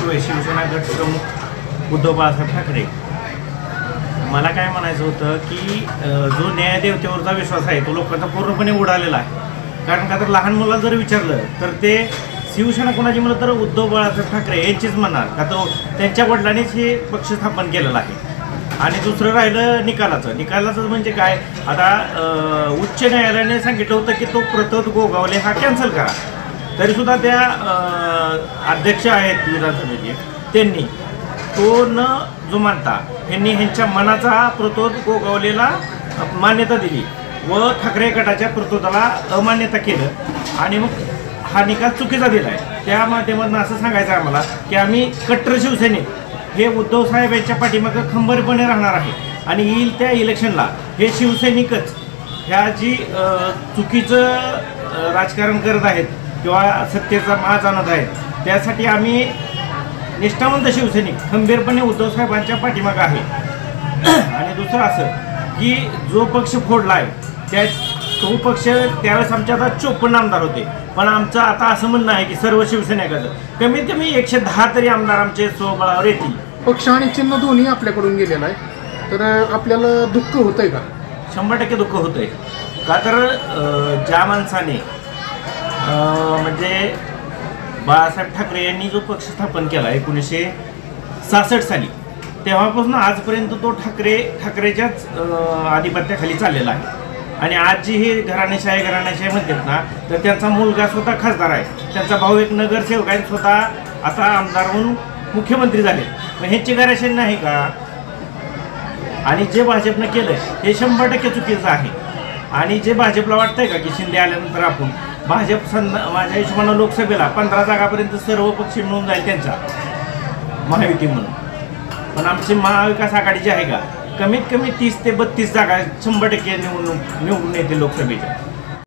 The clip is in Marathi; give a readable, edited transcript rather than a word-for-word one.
सुरू शिवसेना गट प्रमुख उद्धव बाळासाहेब ठाकरे। मला काय म्हणायचं होतं की जो न्यायदेवतेवरचा विश्वास आहे तो लोकांचा पूर्णपणे उडालेला आहे। कारण का तर लहान मुलाला जर विचारलं तर ते शिवसेना कोणाची म्हणलं तर उद्धव बाळासाहेब ठाकरे यांचीच म्हणणार, का तर त्यांच्या वडिलांनीच हे पक्ष स्थापन केलेलं आहे। आणि दुसरं राहिलं निकालाचं म्हणजे काय, आता उच्च न्यायालयाने सांगितलं होतं की तो प्रतोद गोगावले हा कॅन्सल करा, तरीसुद्धा त्या अध्यक्ष आहेत विधानसभेचे त्यांनी तो न जुमानता यांनी ह्यांच्या मनाचा प्रतोद गोगावलेला मान्यता दिली व ठाकरे गटाच्या प्रतोदाला अमान्यता केलं आणि मग हा निकाल चुकीचा दिला आहे। त्या माध्यमातून असं सांगायचं आहे आम्हाला की आम्ही कट्टर शिवसैनिक हे उद्धव साहेब यांच्या पाठीमागं खंबीरपणे राहणार आहे आणि येईल त्या इलेक्शनला हे शिवसैनिकच ह्या जी चुकीचं राजकारण करत आहेत किंवा सत्तेचा माज आणत आहेत त्यासाठी आम्ही निष्ठावंत शिवसैनिक खंबीरपणे उद्धव साहेबांच्या पाठीमागं आहे। आणि दुसरं असं की जो पक्ष फोडला आहे तो पक्ष त्यावेळेस आमचे आता 54 आमदार होते, पण आमचं आता असं म्हणणं आहे की सर्व शिवसैनिकांचं कमीत कमी 110 तरी आमदार आमचे स्वबळावर येतील। पक्ष आणि चिन्ह दोन्ही आपल्याकडून गेलेलं आहे, तर आपल्याला दुःख होतंय का? 100% दुःख होतंय। का तर ज्या माणसाने म्हणजे बाळासाहेब ठाकरे यांनी जो पक्ष स्थापन केला 1966 साली, तेव्हापासून आजपर्यंत तो ठाकरेच्याच आधिपत्याखाली चाललेला आहे। आणि आज जी ही घराणेशाही म्हणतात ना, तर त्यांचा मुलगा स्वतः खासदार आहे, त्यांचा भाऊ एक नगरसेवक आहे, स्वतः आता आमदार म्हणून मुख्यमंत्री झाले। मग ह्याची घराशाही नाही का? आणि जे भाजपनं केलं हे 100% चुकीचं आहे। आणि जे भाजपला वाटतंय का की शिंदे आल्यानंतर आपण भाजप माझ्या हिशोबानं लोकसभेला 15 जागापर्यंत सर्व पक्ष मिळून जाईल त्यांचा महायुती म्हणून, पण आमची महाविकास आघाडी जी आहे का कमीत कमी 30 ते 32 जागा 100% निवडून येते लोकसभेच्या।